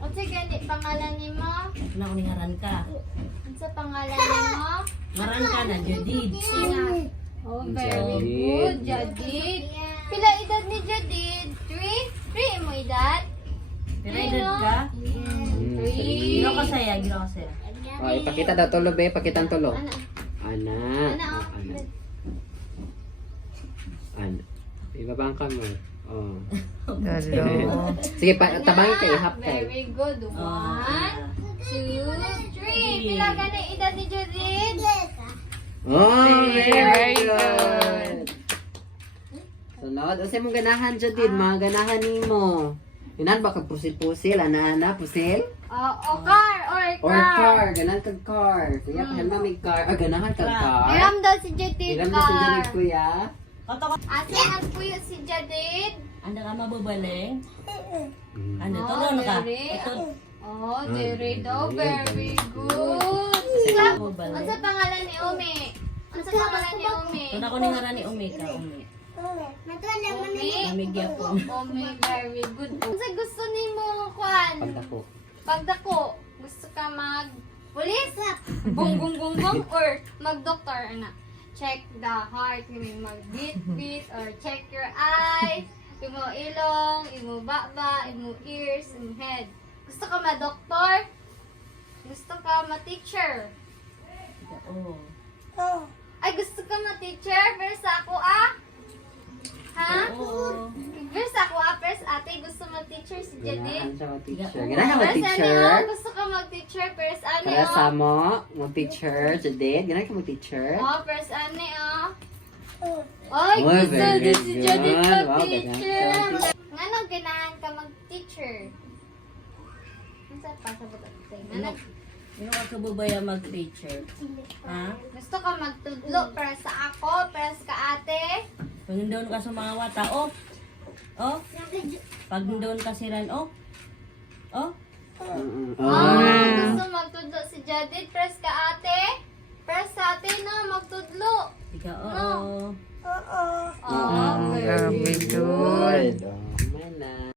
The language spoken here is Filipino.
Unsa gani pangalan nimo? Ngaran ka. Unsa pangalan nimo? Ngaran ka na, Judith. Oh, very good, Jadid. Pila edad ni Jadid? 3? 3 mo edad? Pero edad ka? 3. Gino ka saya, gino ka saya. Oh, ipakita daw tulo, be. Pakita ang tulo. Ana. Ana. Ana. Ana. Ana. Ibaba ang kamay. Oh. Sige, tabang kayo, half kayo. Very good. 1, 2, 3. Pila gani edad ni Jadid? Oh, very good. Sunod, usay mong ganahan dyan din, mga ganahan nimo. Inan ba ka pusil-pusil, ana-ana, pusil? O car Or car, ganahan kag car. Sige, pahalma may car. Ah, ganahan kag car. Iram daw si Jadid Ilan ba sa dyan car. kuya? Ate, ang puyo si Jadid. Anda ka mababaling? Mm. Anda, tulong ka. Very. Ito, Oh, Jadid daw. Very good. Sila, mababaling. ano sa pangalan ni Umi? Ano sa pangalan ni Umi? Ito na ko ni ngaran ni Umi ka, Umi. Umi? Namigya po. Umi, very good. Ano sa gusto ni mo, Kwan? Pagdako. Pagdako, gusto ka pulis? Bung bung bung bung or mag-doktor, anak? Check the heart, yung mag-beat or check your eyes, yung mo ilong, yung mo baba, yung mo ears, yung mo head. Gusto ka ma-doktor? Gusto ka ma-teacher? Oo. Ay, gusto ka ma-teacher? Pero sa ako, ah? Ha? Oo. Pero sa ako, ah? Pero sa ate, gusto ma-teacher si Ganahan Jadid? siya mag-teacher. Oo. Ganahan Pero sa mag-teacher. ano, gusto ka mag-teacher? Pero sa ano, Para sa oh? mo, mag-teacher, Jadid. Ganahan ka mag-teacher. Oh, pero sa ano, oh? Ay, Oh, gusto very din si Jadid good. Wow, mag-teacher. ganahan Nga nang ganahan ka mag-teacher? Ano sa pasabot at Ano? Ano ka kababaya mag-teacher? Ha? Gusto ka magtudlo para sa ako, para sa ate? Pag doon ka sa mga wata, oh. Oh. Pag doon ka siran, oh. Oh. Mm-mm. Oh, Oh. gusto magtudlo si Jadid, para sa ate? Para sa ate na magtudlo. Ikaw, oo. Oh, very good. Good.